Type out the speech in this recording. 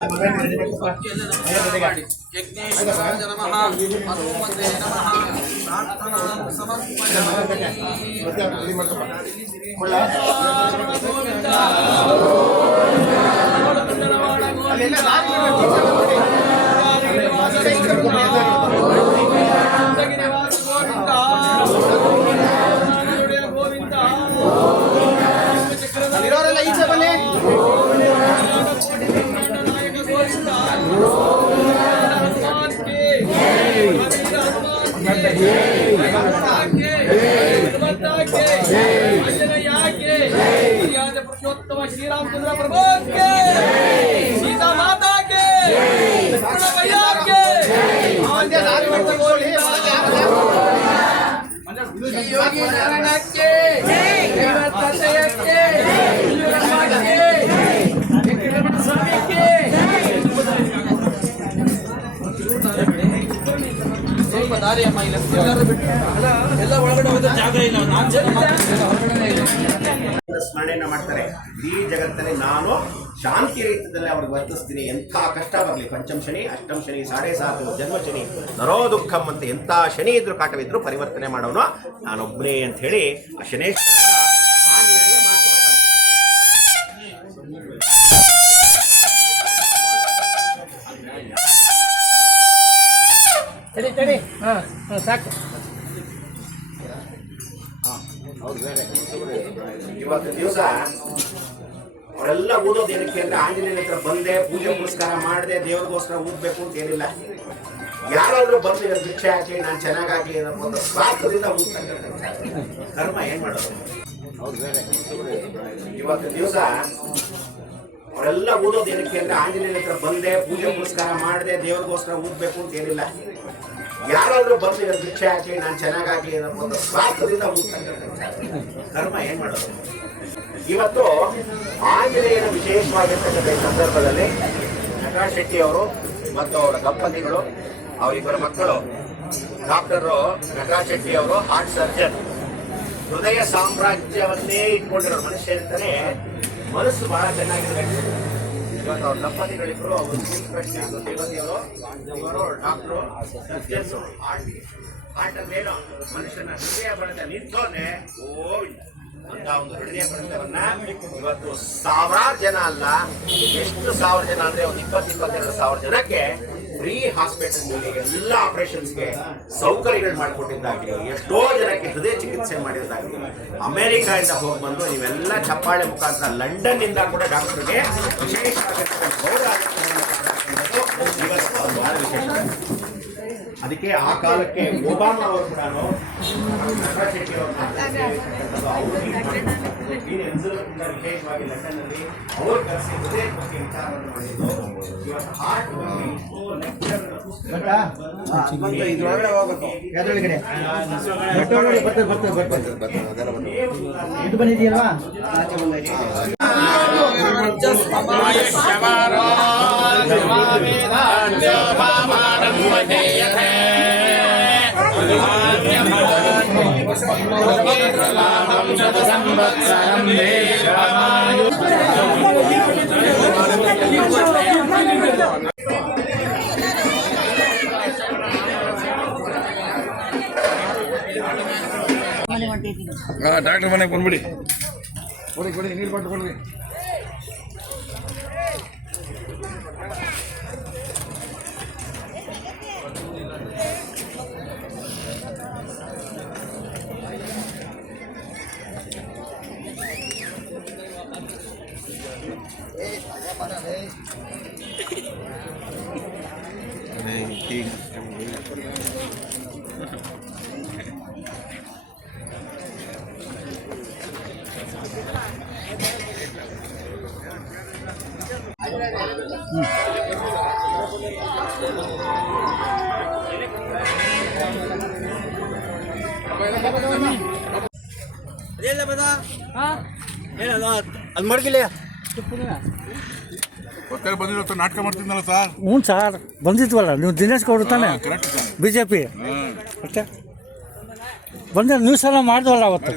यज्ञेश्वराय नमः हनुमते नमः प्रार्थनां समर्पयामि पुरुषोत्तम श्री रामचंद्र प्रभु के सीता माता के भैया के योगी नारायण के स्वामी के ಸ್ಮರಣೆಯನ್ನ ಮಾಡ್ತಾರೆ. ಈ ಜಗತ್ತಲ್ಲಿ ನಾನು ಶಾಂತಿ ರೀತಿಯಲ್ಲಿ ಅವ್ರಿಗೆ ವರ್ತಿಸ್ತೀನಿ. ಎಂಥ ಕಷ್ಟ ಬರಲಿ, ಪಂಚಮ ಶನಿ, ಅಷ್ಟಮ ಶನಿ, 7.5 ಜನ್ಮ ಶನಿ, ನರೋ ದುಃಖಂ ಅಂತ ಎಂಥ ಶನಿ ಇದ್ರು ಕಾಟವಿದ್ರು ಪರಿವರ್ತನೆ ಮಾಡೋನು ನಾನೊಬ್ಬನೇ ಅಂತ ಹೇಳಿ ಆ ಶನೇಶ್ವರ ಸಾಕು. ಇವತ್ತು ದಿವಸ ಅವರೆಲ್ಲ ಊದೋದು ಏನಕ್ಕೆ ಅಂದ್ರೆ ಆಂಜನೇಯನ ಹತ್ರ ಬಂದೆ, ಪೂಜೆ ಪುರಸ್ಕಾರ ಮಾಡಿದೆ, ದೇವ್ರಿಗೋಸ್ಕರ ಊದ್ಬೇಕು ಅಂತ ಏನಿಲ್ಲ. ಯಾರಾದ್ರೂ ಬಂದು ಇವತ್ತು ಭಿಕ್ಷೆ ಹಾಕಿ ನಾನು ಚೆನ್ನಾಗಿ ಒಂದು ಸ್ವಾರ್ಥದಿಂದ ಊದ್ತಾರೆ. ಕರ್ಮ ಏನ್ ಮಾಡೋದು? ಇವತ್ತು ದಿವಸ ಅವರೆಲ್ಲ ಊದೋದು ಏನಕ್ಕೆ ಅಂದ್ರೆ ಆಂಜನೇಯನ ಹತ್ರ ಬಂದೆ, ಪೂಜೆ ಪುರಸ್ಕಾರ ಮಾಡಿದೆ, ದೇವ್ರಿಗೋಸ್ಕರ ಊದ್ಬೇಕು ಅಂತ ಏನಿಲ್ಲ. ಯಾರಾದ್ರೂ ಬಂದು ಇವತ್ತು ಭಿಕ್ಷೆ ಹಾಕಿ ನಾನು ಚೆನ್ನಾಗಿ ಒಂದು ಸ್ವಾರ್ಥದಿಂದ ಊದ್ತಾರೆ. ಕರ್ಮ ಏನ್ ಮಾಡೋದು? ಇವತ್ತು ಆಂಜನೇಯನ ವಿಶೇಷವಾಗಿರ್ತಕ್ಕಂಥ ಸಂದರ್ಭದಲ್ಲಿ ನಟರಾಜ್ ಶೆಟ್ಟಿ ಅವರು ಮತ್ತು ಅವರ ದಂಪತಿಗಳು, ಅವರಿಬ್ಬರ ಮಕ್ಕಳು, ಡಾಕ್ಟರ್ ನಟರಾಜ್ ಶೆಟ್ಟಿ ಅವರು ಹಾರ್ಟ್ ಸರ್ಜನ್, ಹೃದಯ ಸಾಮ್ರಾಜ್ಯವನ್ನೇ ಇಟ್ಕೊಂಡಿರೋ ಮನುಷ್ಯ ಅಂತಾನೆ. ಮನಸ್ಸು ಬಹಳ ಚೆನ್ನಾಗಿರಬೇಕು. ಇವತ್ತು ಅವ್ರ ದಂಪತಿಗಳಿಬ್ರು, ಅವರು ದೇವತೆಯವರು, ಇವರು ಡಾಕ್ಟ್ರು, ಸರ್ಜನ್ಸ್. ಹಾರ್ಟ್ ಅಂದ್ರೇನು? ಮನುಷ್ಯನ ಹೃದಯ ಬಡಿತ ನಿಂತೋನೆ ಅಂತ ಒಂದು ಹೃದಯ ಬಡಿತವನ್ನ ಇವತ್ತು ಸಾವಿರಾರು ಜನ ಅಲ್ಲ, ಎಷ್ಟು ಸಾವಿರ ಜನ ಅಂದ್ರೆ ಒಂದು 20-22 ಸಾವಿರ ಜನಕ್ಕೆ ಫ್ರೀ ಹಾಸ್ಪಿಟಲ್ ಎಲ್ಲ ಆಪರೇಷನ್ಸ್ಗೆ ಸೌಕರ್ಯಗಳು ಮಾಡಿಕೊಟ್ಟಿದ್ದಾಗಲಿ, ಎಷ್ಟೋ ಜನಕ್ಕೆ ಹೃದಯ ಚಿಕಿತ್ಸೆ ಮಾಡಿದ್ದಾಗಲಿ, ಅಮೆರಿಕಾದಿಂದ ಹೋಗಿ ಬಂದು ನೀವೆಲ್ಲ ಚಪ್ಪಾಳೆ ಮುಖಾಂತರ ಲಂಡನ್ ಇಂದ ಕೂಡ ಡಾಕ್ಟರ್ಗೆ ವಿಶೇಷವಾಗಿರ್ತಕ್ಕಂಥ ಬಹಳ ವಿಶೇಷ. ಅದಕ್ಕೆ ಆ ಕಾಲಕ್ಕೆ ಒಬಾಮಾ ಅವರು ಕೂಡ ನಟರಾಜ್ ಶೆಟ್ಟಿ ವಿಶೇಷವಾಗಿ ಲಂಡನ್ನಲ್ಲಿ ಅವರು ಕರೆಸಿ ಹೃದಯ ಬಗ್ಗೆ ವಿಚಾರವನ್ನು ಮಾಡಿದ್ದು. ಇವತ್ತು ಹಾರ್ಟ್ ಬಂದಿದೆಯಲ್ವಾ? ಡಾಕ್ಟರ್ ಮನೆಗೆ ಬಂದ್ಬಿಡಿ. ಕೊಡಿ ಕೊಡಿ, ನೀರು ಕೊಟ್ಟು ಕೊಡ್ರಿ. ಅದು ಮಡಗಿಲ್ಲ ಬಂದಿರೋ ನಾಟಕ ಮಾಡ್ತಿದ್ನಲ್ಲ ಸರ್. ಹ್ಞೂ ಸರ್, ಬಂದಿದ್ವಲ್ಲ ನೀವು ದಿನೇಶ್ ಗೌಡ್ರು ತಾನೆ, BJP. ಮತ್ತೆ ಬಂದ ನ್ಯೂಸ್ ಎಲ್ಲ ಮಾಡಿದ್ವಲ್ಲ ಅವತ್ತು.